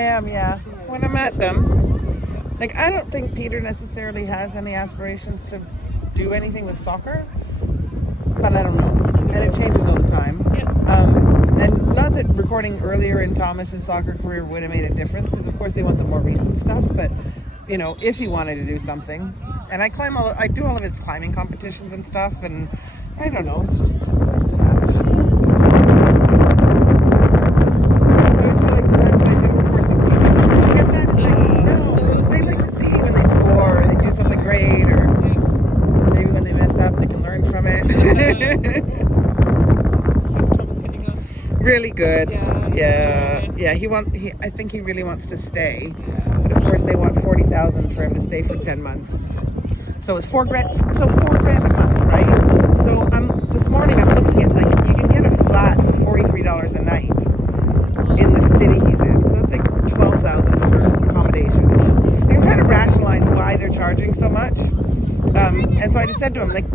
am, yeah. When I'm at them, like, I don't think Peter necessarily has any aspirations to do anything with soccer, but I don't know. And it changes all the time. And not that recording earlier in Thomas's soccer career would have made a difference, because of course they want the more recent stuff, but you know, if he wanted to do something. And I do all of his climbing competitions and stuff, and I don't know, it's nice to have. I always feel like the times that I do, of course, if people don't get that, it's like, no, they like to see when they score, or they do something great, or maybe when they mess up, they can learn from it. Really good. Yeah. I think he really wants to stay, but of course they want $40,000 for him to stay for 10 months. So it's $4,000. So $4,000 a month, right? So this morning I'm looking at, like, you can get a flat for $43 a night in the city he's in. So it's like $12,000 for accommodations. I'm trying to rationalize why they're charging so much. And so I just said to him, like,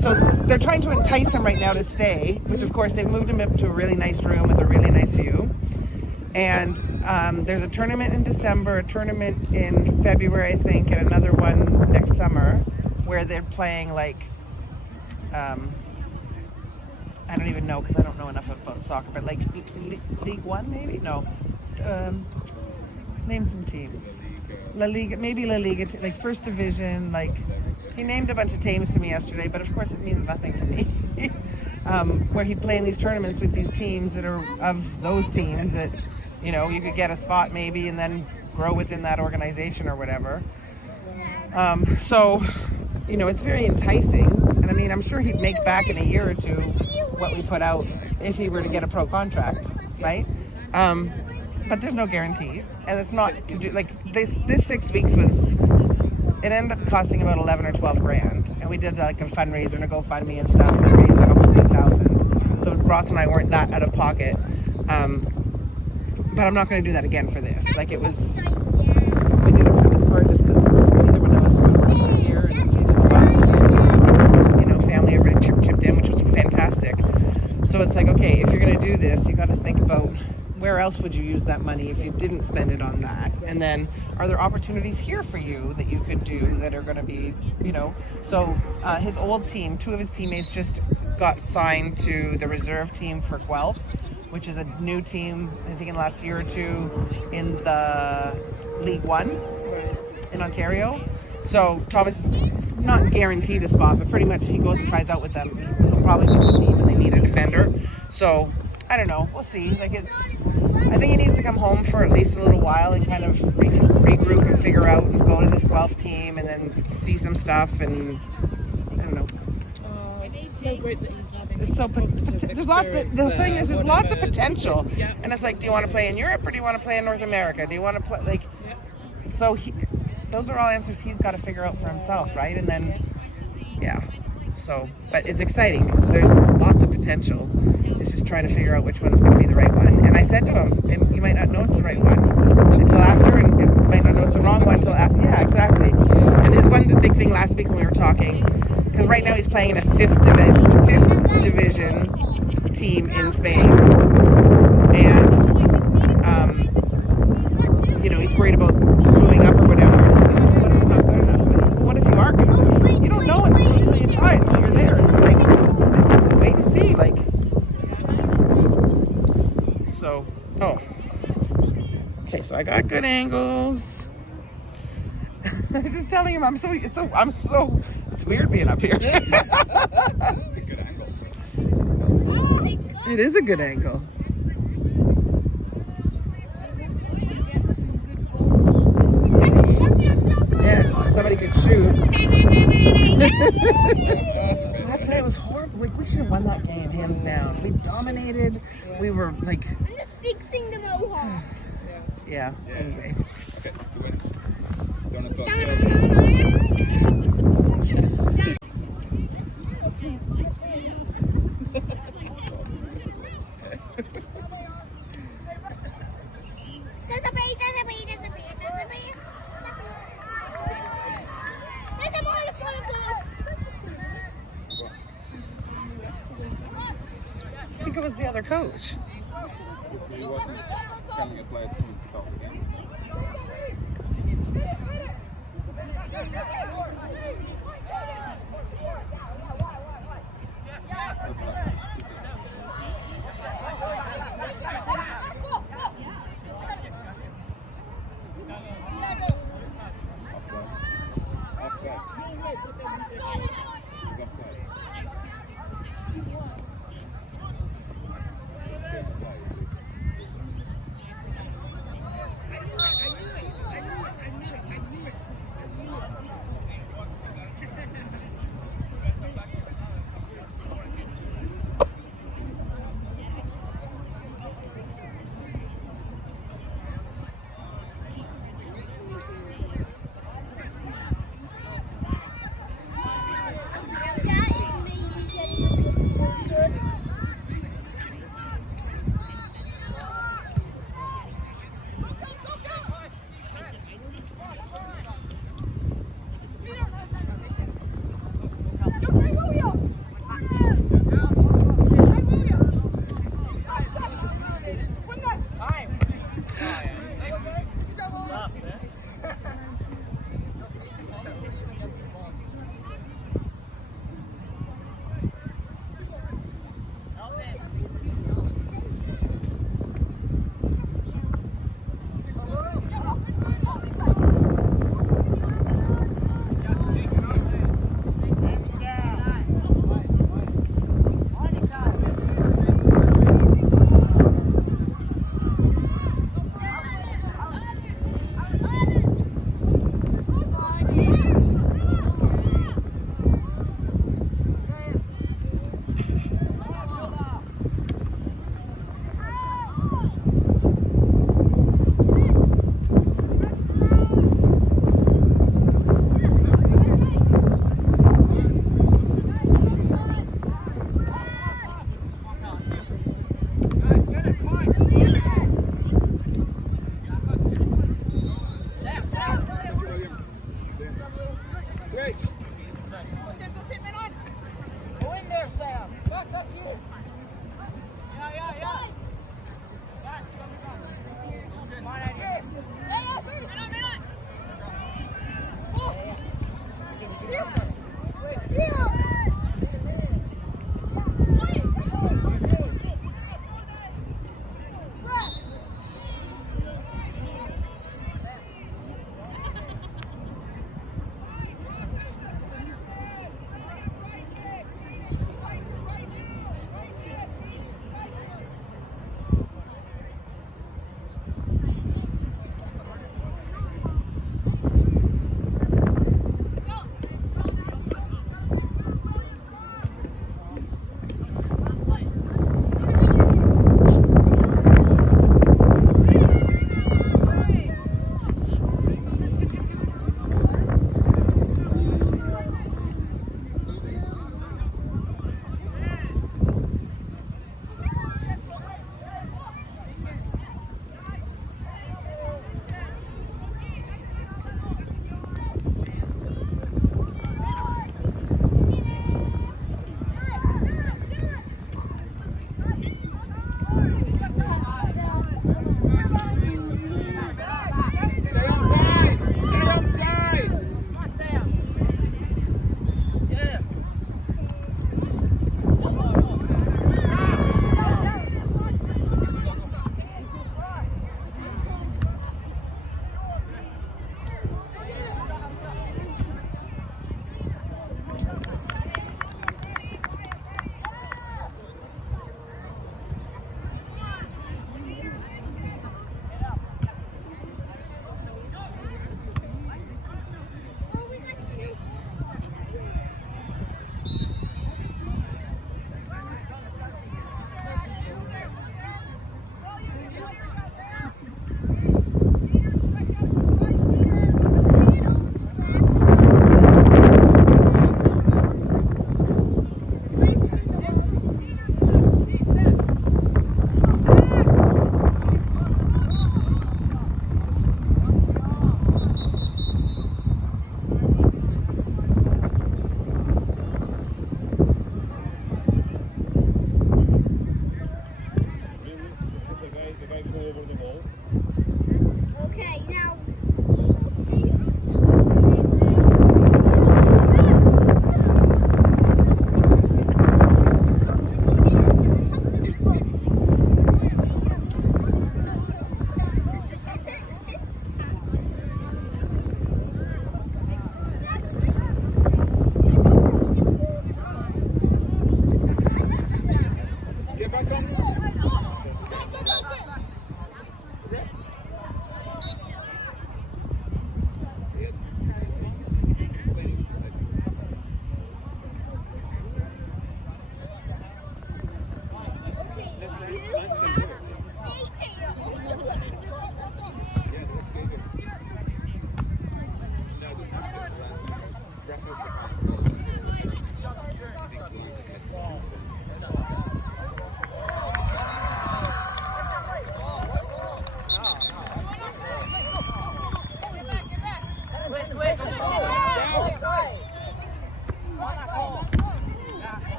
so they're trying to entice him right now to stay, which of course they've moved him up to a really nice room with a really nice view. And there's a tournament in December, a tournament in February, I think, and another one next summer where they're playing, like, I don't even know because I don't know enough about soccer, but like League One, maybe? No. Name some teams. La Liga, maybe La Liga, like first division, like, he named a bunch of teams to me yesterday, but of course it means nothing to me. Where he'd play in these tournaments with these teams that are of those teams that, you know, you could get a spot maybe and then grow within that organization or whatever. So, you know, it's very enticing. And I mean, I'm sure he'd make back in a year or two what we put out if he were to get a pro contract, right? But there's no guarantees. And it's not to do, like, this 6 weeks it ended up costing about 11 or 12 grand. And we did like a fundraiser and a GoFundMe and stuff, and we raised like almost 8,000. So Ross and I weren't that out of pocket. But I'm not going to do that again for this. Like, it was, we did it for this part just because neither one of us were this year, and you know, family, everybody chipped in, which was fantastic. So it's like, okay, if you're going to do this, you got to think about where else would you use that money if you didn't spend it on that? And then, are there opportunities here for you that you could do that are going to be, you know? So his old team, 2 of his teammates just got signed to the reserve team for Guelph, which is a new team, I think in the last year or two, in the League One in Ontario. So Thomas is not guaranteed a spot, but pretty much if he goes and tries out with them, he'll probably get the team, and they need a defender. So I don't know, we'll see. Like, I think he needs to come home for at least a little while and kind of regroup and figure out and go to this Guelph team and then see some stuff, and I don't know. It's so great that he's having it's so positive the thing is, there's lots of potential. Yeah. And it's like, do you want to play in Europe or do you want to play in North America? Do you want to play, like, so those are all answers he's got to figure out for himself, right? And then, yeah. So, but it's exciting because there's lots of potential. It's just trying to figure out which one's going to be the right one. And I said to him, you might not know it's the right one until after, and you might not know it's the wrong one until after. Yeah, exactly. And his one big thing last week when we were talking, because right now he's playing in a fifth division team in Spain, and you know, he's worried about moving up or whatever. What if it's not good enough? What if you are good enough? You don't know until you try it, until you're there. So like, just wait and see. Like, so, okay. So I got good angles. I'm just telling him it's weird being up here. It is a good angle. Yes, if somebody could shoot. Last night was horrible. Like, we should have won that game, hands down. We dominated. We were like, I'm just fixing the mohawk. Yeah, anyway. Okay, you win. You want to start? I think it was the other coach. He wasn't coming to play at 20 again.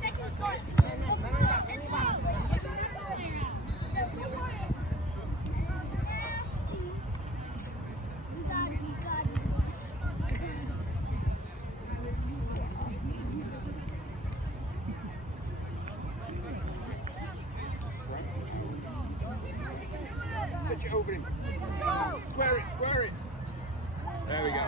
Second source. Touch it over him. Square it, square it. There we go.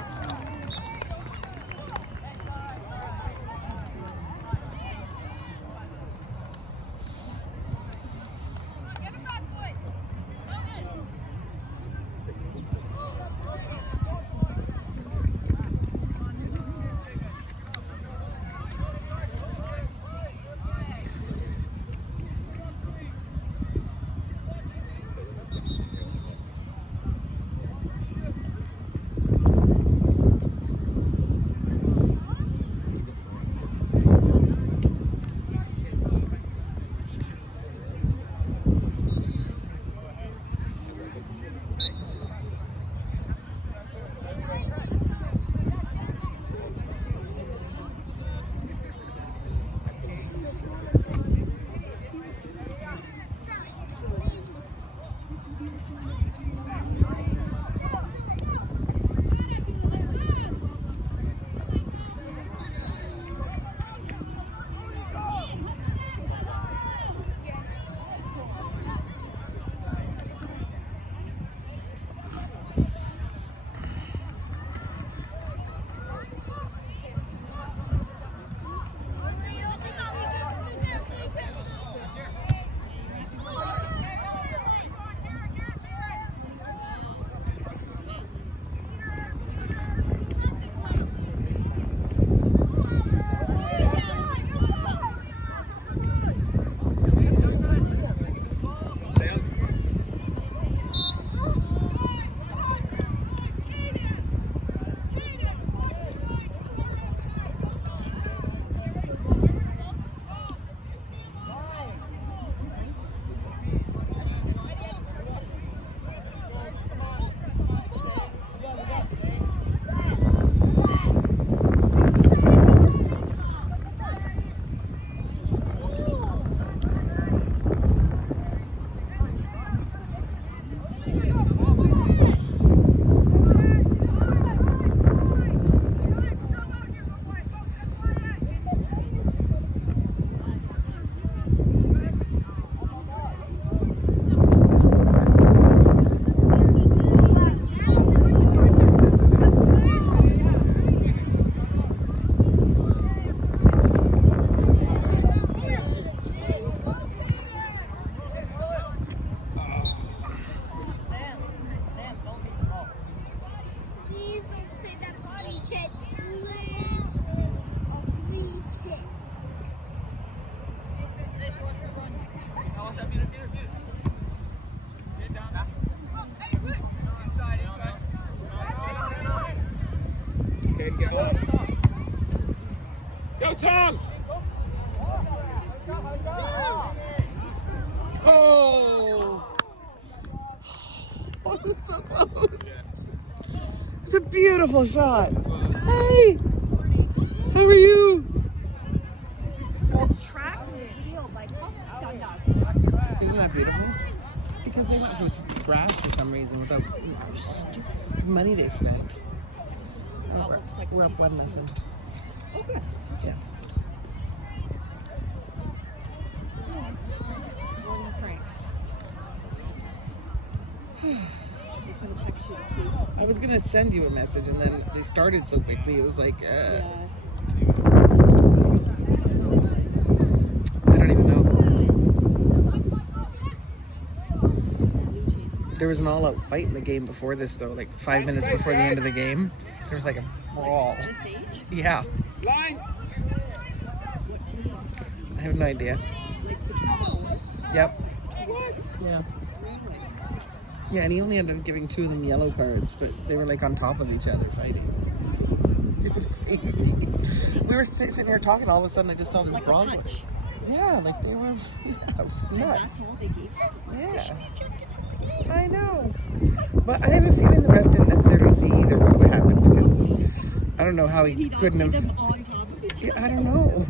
Get on. Go, Tom! Oh! Oh, this is so close. It's a beautiful shot. Hey! How are you? This track and field, like, done us. Isn't that beautiful? Because they went with grass for some reason without stupid money they spent. That looks like We're up 1-0. Oh, good. Yeah. Morning, Frank. I was going to text you to see. I was gonna send you a message and then they started so quickly. It was like, Yeah. I don't even know. There was an all-out fight in the game before this, though. Like 5 minutes before the end of the game, there was like a brawl. This age? Yeah, Line! What teams? I have no idea. Like between the boys? Yep. Yeah. Yeah, and he only ended up giving 2 of them yellow cards, but they were like on top of each other fighting. It was crazy. We were sitting here talking, all of a sudden I just saw this brawl. Yeah, like they were, yeah, it was nuts. Yeah. I know. But I have a feeling the ref didn't necessarily see either what happened, because I don't know how he couldn't have. Them on top of each Yeah, I don't know.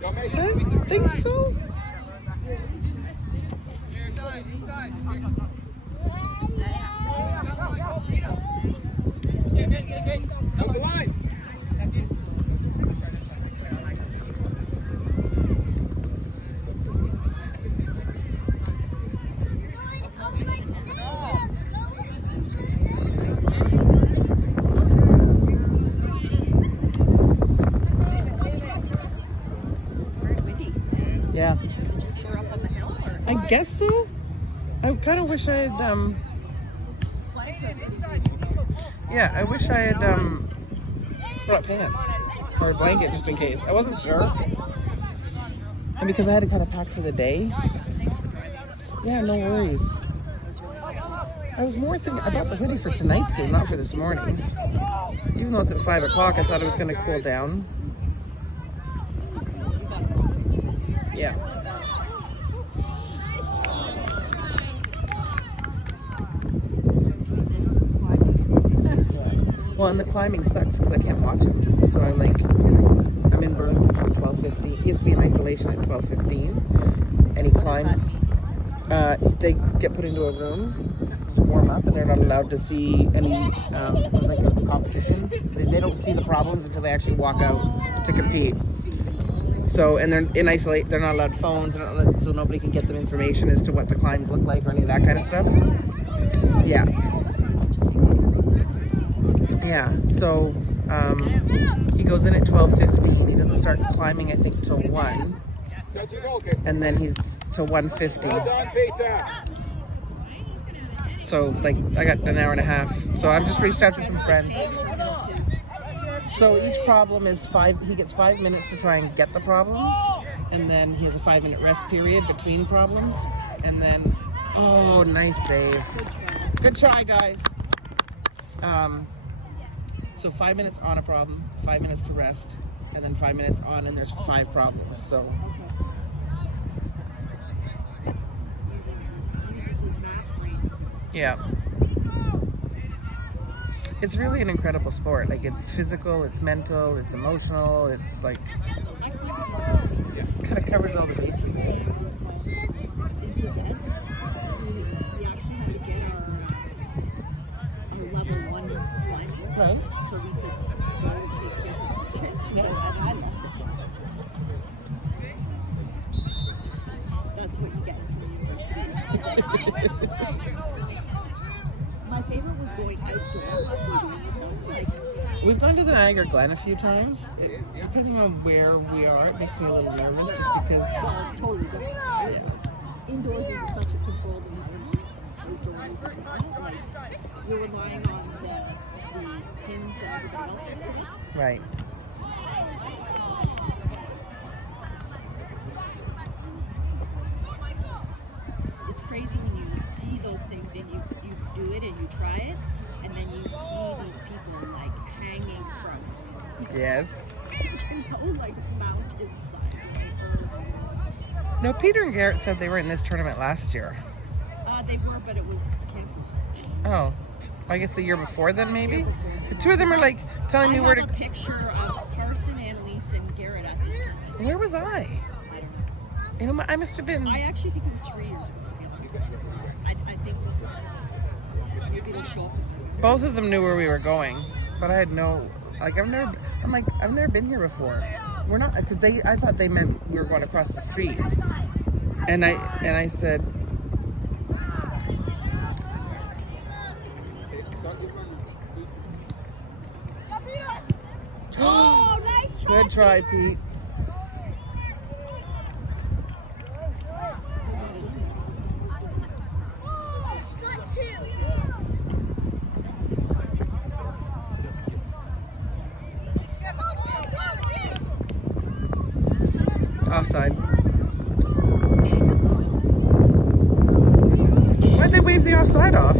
I think so. Up the line. Yeah. just go up on the hill, or I guess so. I kind of wish I had, yeah, I wish I had, brought pants or a blanket just in case. I wasn't sure. And because I had to kind of pack for the day. Yeah, no worries. I was more thinking, I bought the hoodie for tonight's game, not for this morning's. Even though it's at 5 o'clock, I thought it was going to cool down. Yeah. Well, and the climbing sucks because I can't watch him. So I'm in Burlington from 12:50. He has to be in isolation at 12:15, and he climbs. They get put into a room to warm up, and they're not allowed to see any like of the competition. They don't see the problems until they actually walk out to compete. So, and they're in isolate. They're not allowed phones, so nobody can get them information as to what the climbs look like or any of that kind of stuff. Yeah. Yeah. So, he goes in at 12:15. He doesn't start climbing, I think, till 1, and then he's till 1:50. So, like, I got an hour and a half. So I've just reached out to some friends. So each problem is 5. He gets 5 minutes to try and get the problem, and then he has a 5-minute rest period between problems, and then nice save. Good try, guys. So 5 minutes on a problem, 5 minutes to rest, and then 5 minutes on, and there's 5 problems. So uses his math brain. yeah. It's really an incredible sport. Like, it's physical, it's mental, it's emotional, it's like, kind of covers all the bases. In his head, we actually had to get our level 1 climbing, Right. so we could go and take kids and teach it. So, and I loved it. That's what you get from university. My favorite was going outdoor. Was doing it though? Like, We've gone to the Niagara Glen a few times. Depending on where we are, it makes me a little nervous just because. well, it's totally different. Yeah. Indoors is such a controlled environment. Outdoors is not. Like, you're relying on the pins that everybody else is putting. Right. It's crazy when you see those things and you do it and you try it, and then you see these people like hanging from Yes. like mountainside, right? No, Peter and Garrett said they were in this tournament last year. They were, but it was canceled. Oh. I guess the year before then, maybe? The two of them are like telling me where I have to. a picture of Carson, Annalise, and Garrett at this tournament. Where was I? I don't know. You know, I must have been. I actually think it was 3 years ago. just, I think maybe it'll show up. Both of them knew where we were going, but I had no, like, I've never been here before. We're not, cause I thought they meant we were going across the street. And I said, Oh, nice try. good try, Pete. Got two. Offside. Why'd they wave the offside off?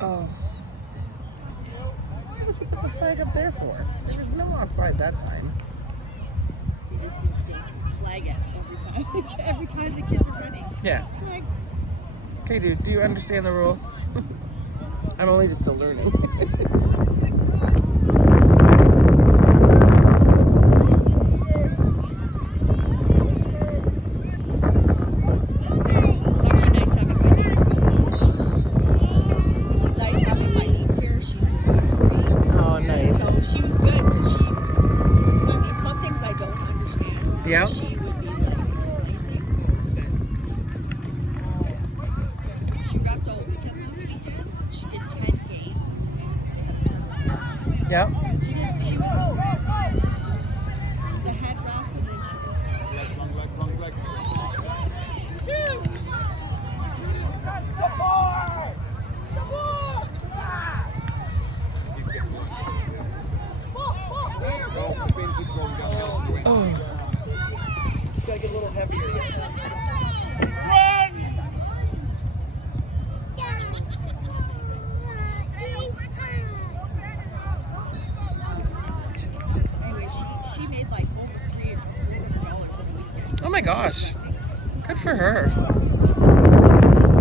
Oh. What did you put the flag up there for? There was no offside that time. He just seems to flag it every time. Every time the kids are running. Yeah. Like, Okay, dude, do you understand the rule? I'm only just still learning. it's actually nice having my niece go. It was nice having my niece here. She's in the Oh, nice. So she was good because she, I mean, some things I don't understand. Yeah. She would be like, explain things. She wrapped all weekend last weekend. She did 10 games. Yep. She was the head wrap and then she was Long legs. Oh. Gotta get a little heavier. anyway, she made like over $300 a weekend. Oh my gosh. Good for her.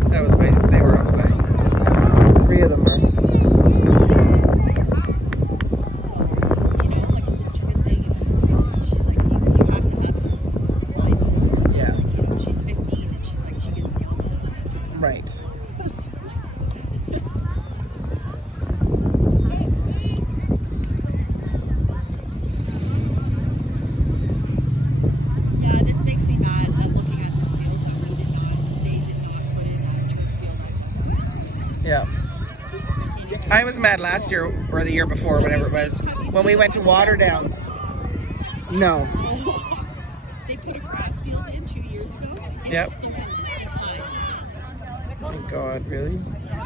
That was amazing. They were offside. 3 of them were. So, you know, like it's such a good thing. She's like, you have to have like, Yeah. she's like, you know, she's 15 and she's like, she gets yelled at. Right. Yeah, this makes me mad at looking at this field that they did not put in a turf field. Yeah. I was mad last year or the year before, whatever it was, when we went to Waterdowns. No. They put a grass field in 2 years ago. And Yep. the wind was this high. Oh God, really?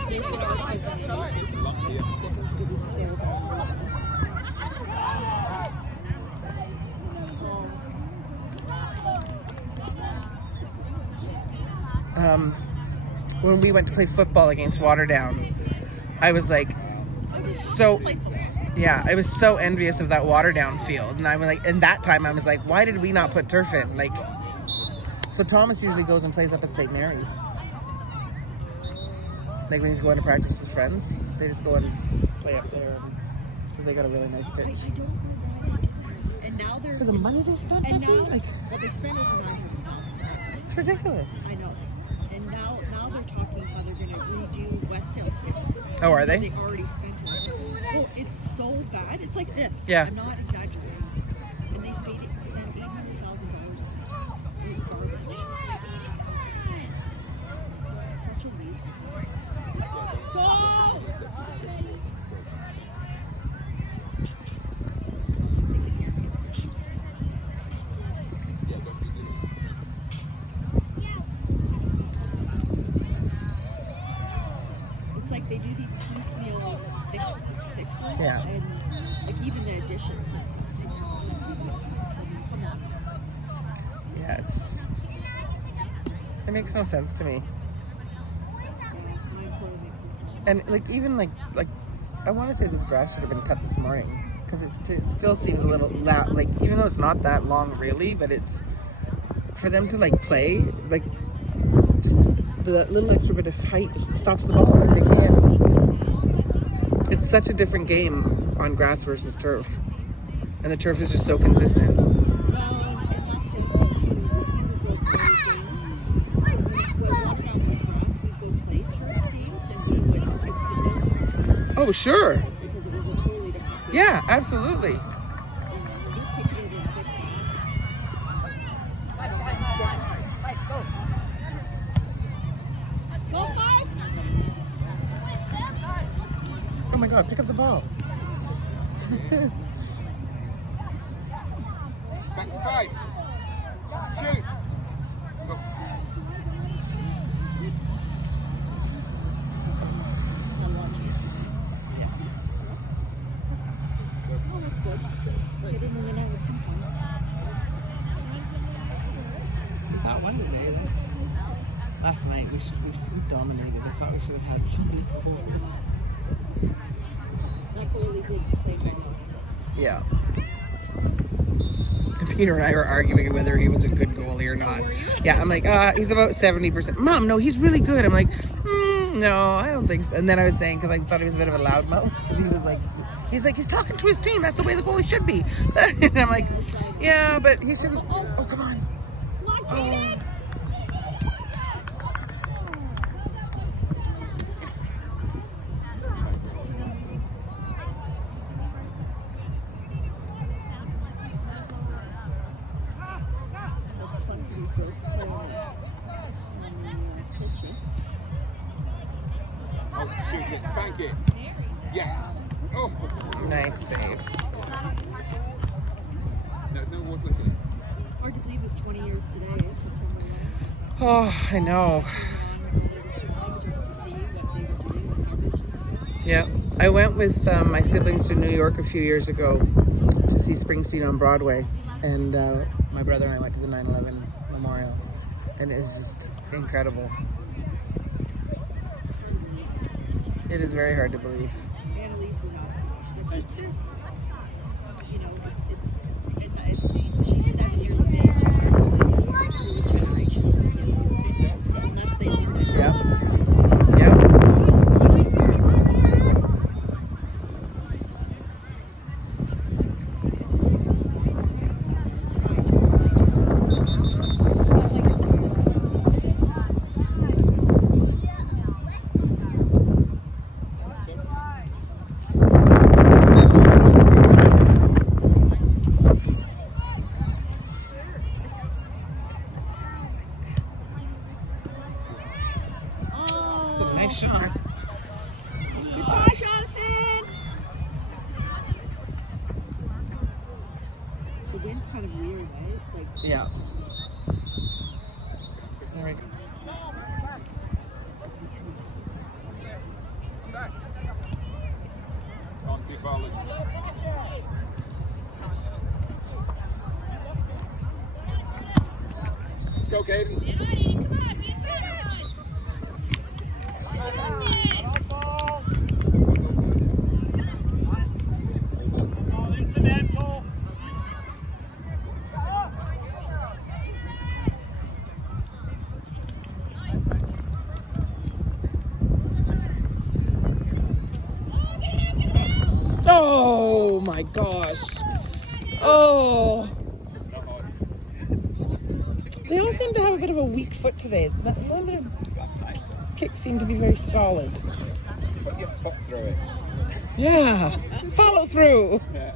There's been articles in the news. It was so bad. When we went to play football against Waterdown, I was like, so, yeah, I was so envious of that Waterdown field. And I was like, in that time, I was like, why did we not put turf in? Like, so Thomas usually goes and plays up at St. Mary's. Like when he's going to practice with friends, they just go and play up there. Because they got a really nice I pitch. don't know why they can. And now they're. For the money they spent, and Becky? now, Like, well, they spent over $900,000. it's ridiculous. I know. And now they're talking how they're going to redo West Hills Field. Oh, are they? They already spent it. Well, it's so bad. It's like this. Yeah. I'm not exaggerating. And they spent $800,000 on it. And it's garbage. Such a waste. Go! They can hear me. It makes no sense to me. And like even like I want to say this grass should have been cut this morning because it still seems a little like even though it's not that long really, but it's for them to like play like just the little extra bit of height just stops the ball. Like they can't. It's such a different game on grass versus turf, and the turf is just so consistent. Oh, sure. Because it was a totally different game. Yeah, absolutely. Oh my God, pick up the ball. Back to 5. Shoot. Go. Not one today. Last night we dominated. I thought we should have had so many goals. That goalie did play well. Yeah. And Peter and I were arguing whether he was a good goalie or not. Yeah, I'm like, he's about 70%. Mom, no, he's really good. I'm like, no, I don't think so. And then I was saying, because I thought he was a bit of a loudmouth, because he was like, he's talking to his team. That's the way the goalie should be. And I'm like, yeah, but he shouldn't. Oh, come on. Oh. It's fun for these girls to play on pitching. Oh, shoot it. Spank it. Yes. Oh. Nice save. No, it's no worth looking at. Hard to believe it's 20 years today, September 9th. Oh, I know. Just to see what they were doing with garbage and stuff. Yeah, I went with my siblings to New York a few years ago to see Springsteen on Broadway, and my brother and I went to the 9/11 memorial, and it's just incredible. It is very hard to believe. Annalise was asking, she's like, what's this? You know, it's she's 7 years of age. It's hard to believe it's through the generations of kids who pick it, unless they learn it. Yeah. Yeah. Nice shot. Good try, Jonathan! The wind's kind of weird, right? It's like... Yeah. All right. On to Farland. Go, Caden. Oh my gosh. Oh. They all seem to have a bit of a weak foot today. None of their kicks seem to be very solid. Put your foot through it. Yeah. Follow through. Yeah.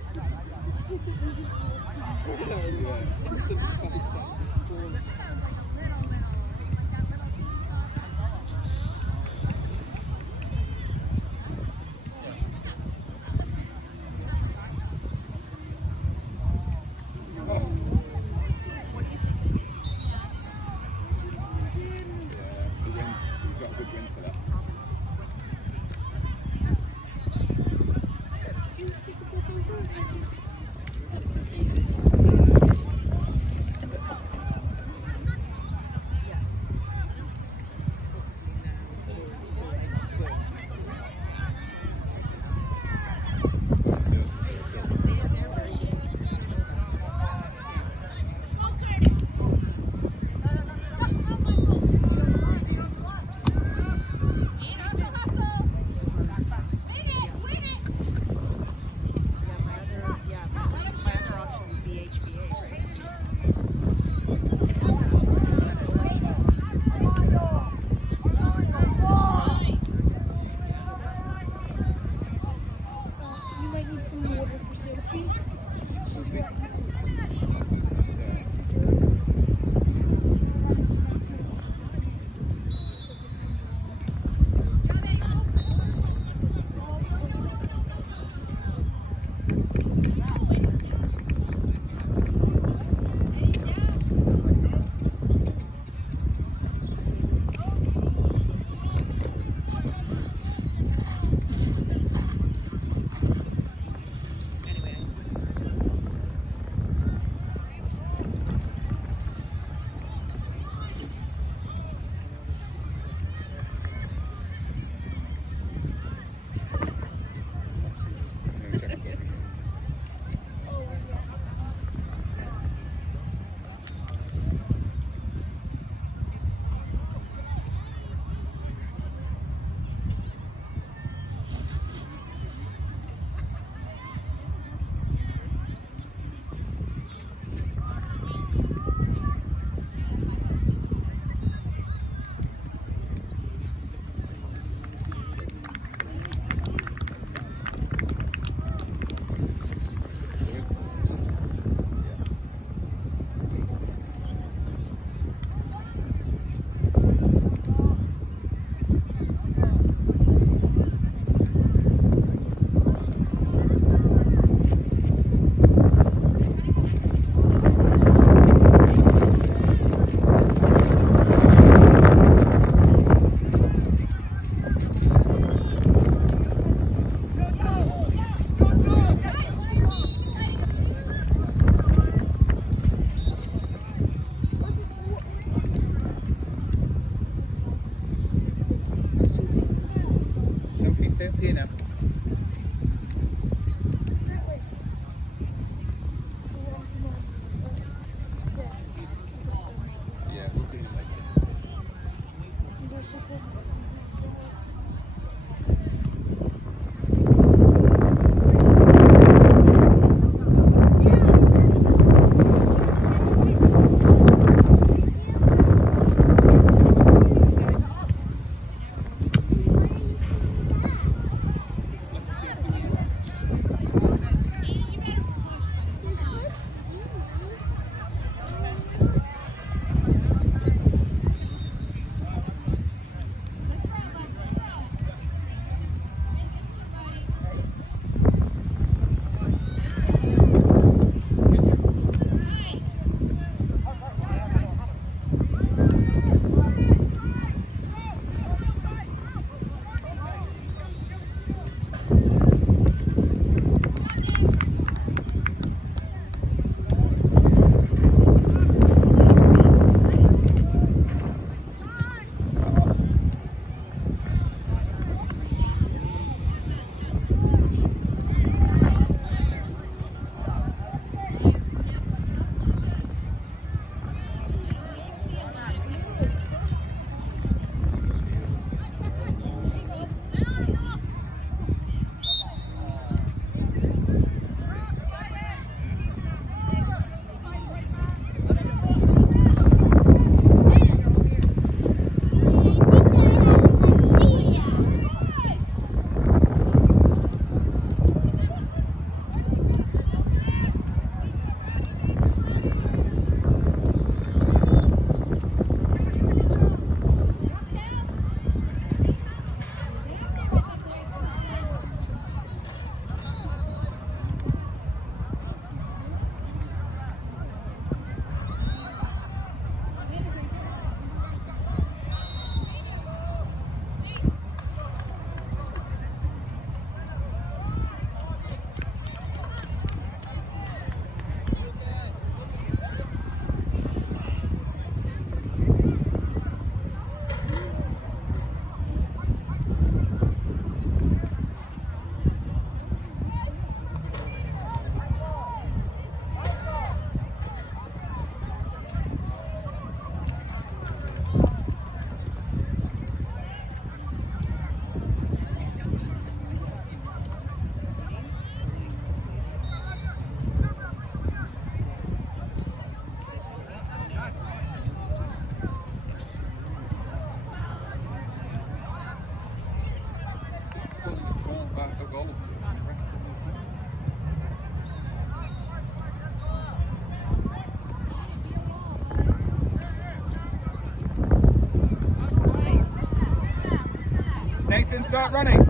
start running.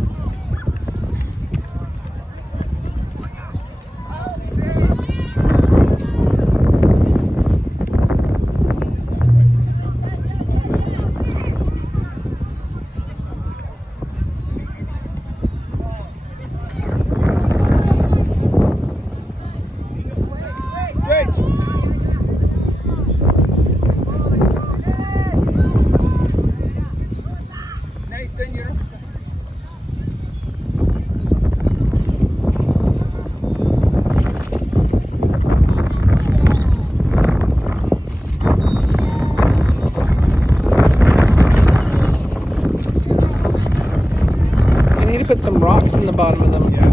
Put some rocks in the bottom of them. Yeah.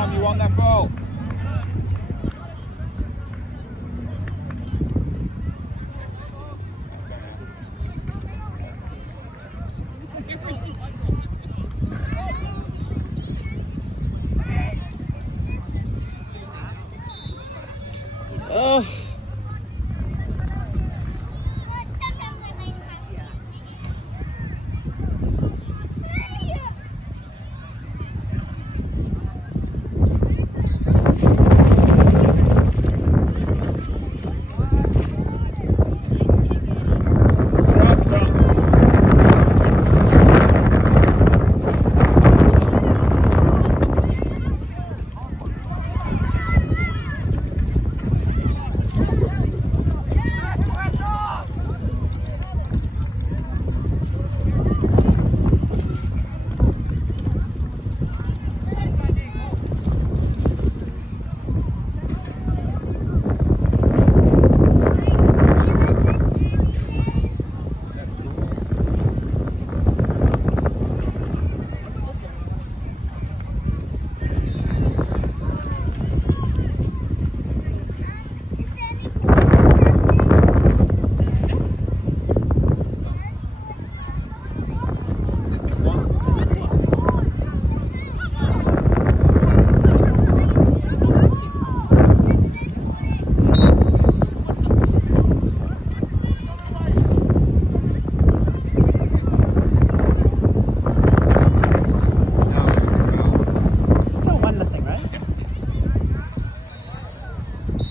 Tom, you want that ball? Oh.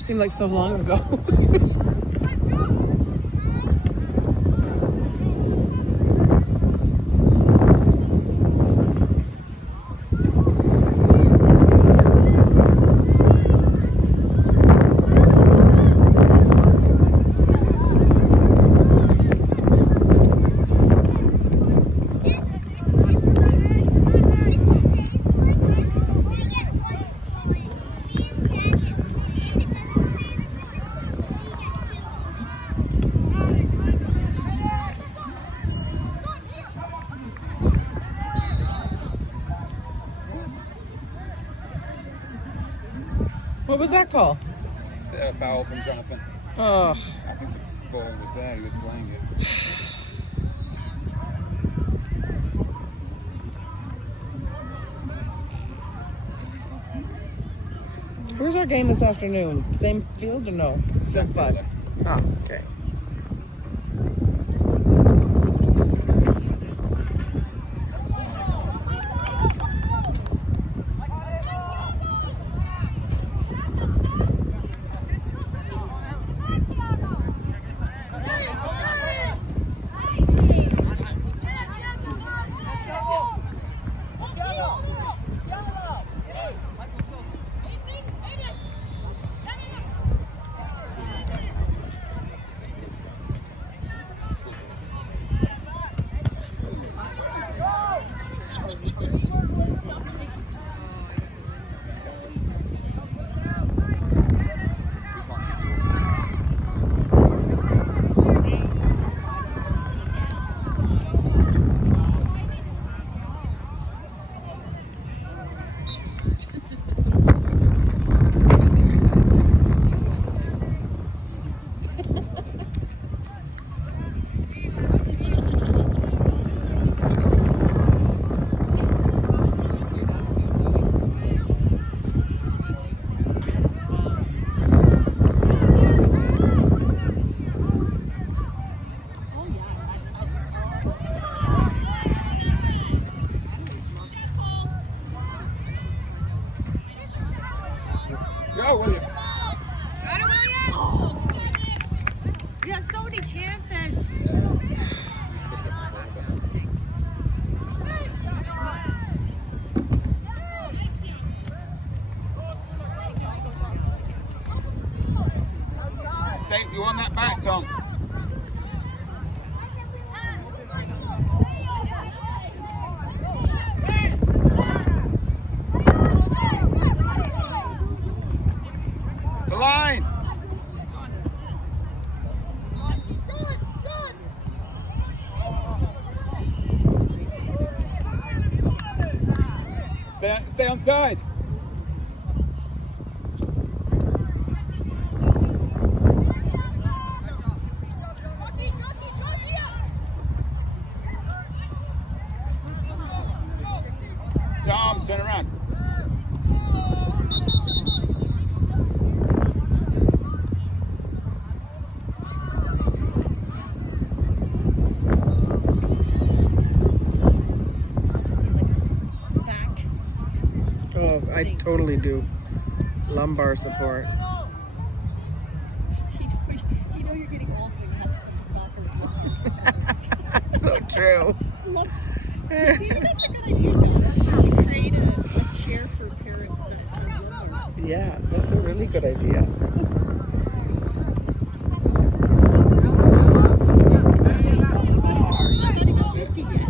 Seemed like so long ago. What was that call? Foul from Jonathan. Oh. I think the ball was there. He was playing it. Where's our game this afternoon? Same field or no? Field 5. Oh, okay. Go, William. Got it, William! You had so many chances. Thanks. Dave, you want that back, Tom? The line! Stay on side. Tom, turn around. Back. Oh, I totally do. Lumbar support. You know you're getting old when you have to play soccer with lumbar. So true. Maybe that's a good idea, Donna. We should create a chair for parents that has lumbar support. Yeah, that's a really good idea. Not even 50 yet.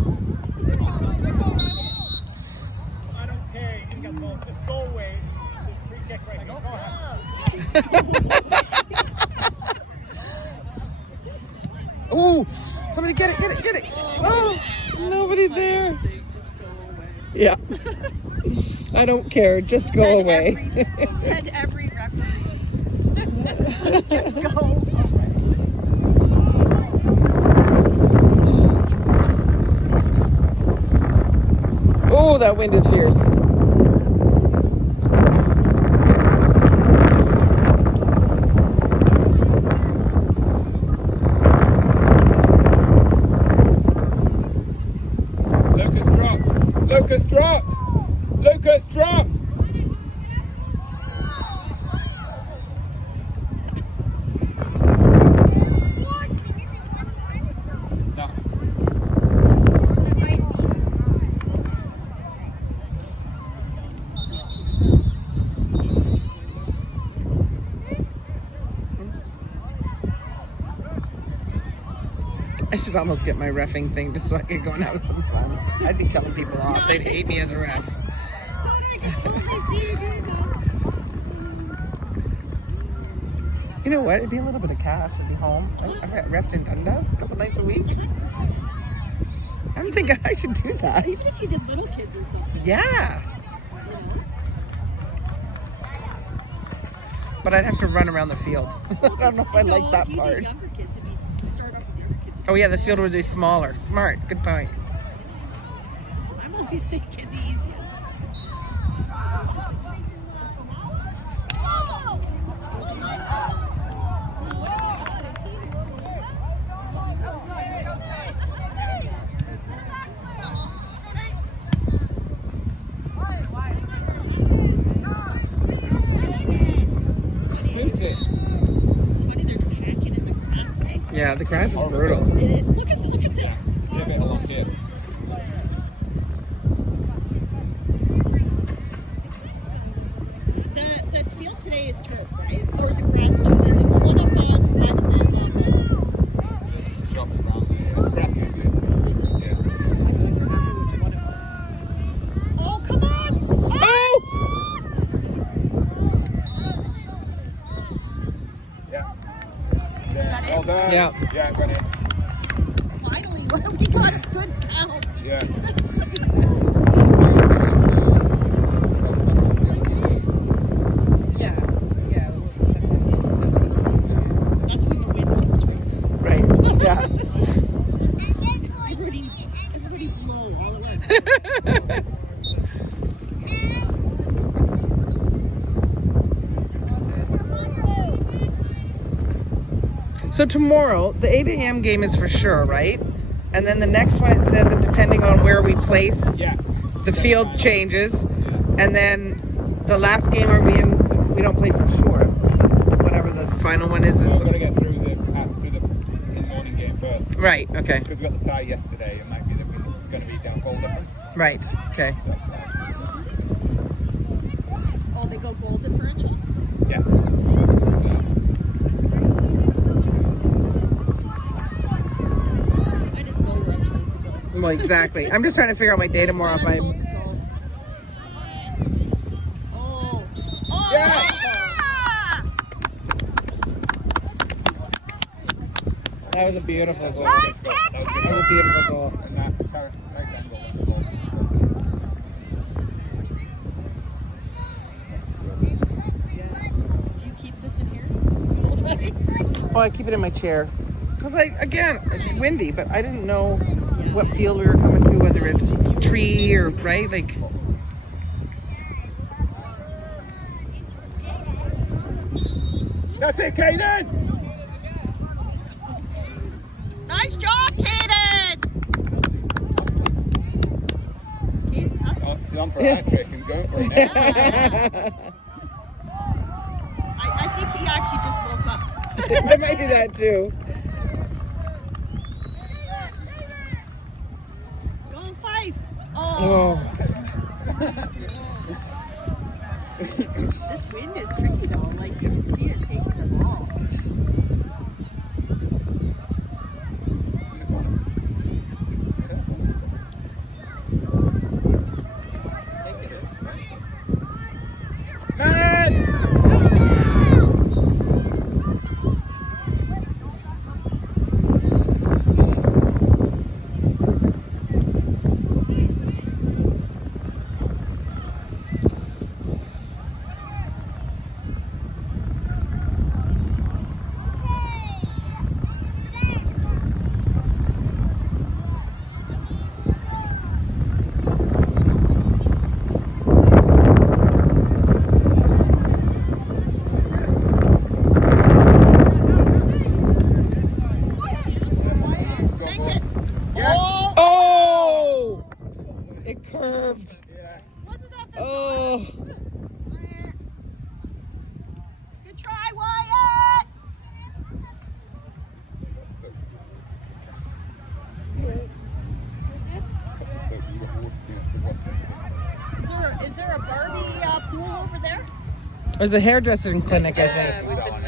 I don't care. You got both. Just go away. Just free kick right now. Go ahead. Oh, somebody get it. Oh, nobody there. Just go away. Yeah. I don't care. Just go away. Said every referee. Just go away. Oh, that wind is fierce. Lucas, drop. Lucas, drop. Lucas, drop. No. I should almost get my reffing thing just so I could go and have some fun. I'd be telling people off. They'd hate me as a ref. I can totally see you doing that. You know what? It'd be a little bit of cash. I'd be home. I've got refed in Dundas a couple nights a week. I'm thinking I should do that. Even if you did little kids or something. Yeah. But I'd have to run around the field. I don't know if I like that if you part. did younger kids, I mean, start off with younger kids. Oh yeah, the field would be smaller. Smart. Good point. So I'm always thinking the easiest. It's funny they're just hacking in the grass, right? Yeah, the grass is brutal. Look at that. Give it along here. The field today is turf, right? Or is it grass too? Is it the one up on by the Shops around. It's grass usually. Is it? Yeah. I couldn't remember which one it was. Oh, come on! Oh! Yeah. Well done. Yeah. Yeah, got it. Finally, we got a good count. Yeah. Yeah. Yeah. That's when the wind comes, right? Right. Yeah. Everybody blow all at once. So tomorrow, the 8 a.m. game is for sure, right? And then the next one, it says that depending on where we place, Yeah. the field changes. And then the last game, are we in? We don't play for sure. Whatever the final one is. So It's, we've got to get through the in-morning game first. right. Okay. Because we got the tie yesterday, it might be that it's going to be down goal difference. Right. Okay. Oh, they go goal differential? Yeah. I just go where I'm told to go. Well, exactly. I'm just trying to figure out my data more if I'm I. told to go. Oh. Oh! Yeah. That was a beautiful goal. That was That was a beautiful goal. And that tight angle on the ball. Do you keep this in here the whole time? Oh, I keep it in my chair. Because it's windy, but I didn't know what field we were coming to, whether it's tree or, right? Like, That's it, Kaden! Nice job, Kaden! Kaden's hustling. Oh, you're on for a hat trick and going for it now. I think he actually just woke up. there might be that too. Go Fife! Oh, Oh. this wind is tricky though. Like you can see it taking the ball. Man! Make it. Yes. Oh! Oh! It curved. Yeah. Wasn't that the Oh. Good try, Wyatt! That's so you got water to what's Is there a Barbie pool over there? There's a hairdressing clinic, I think. We've been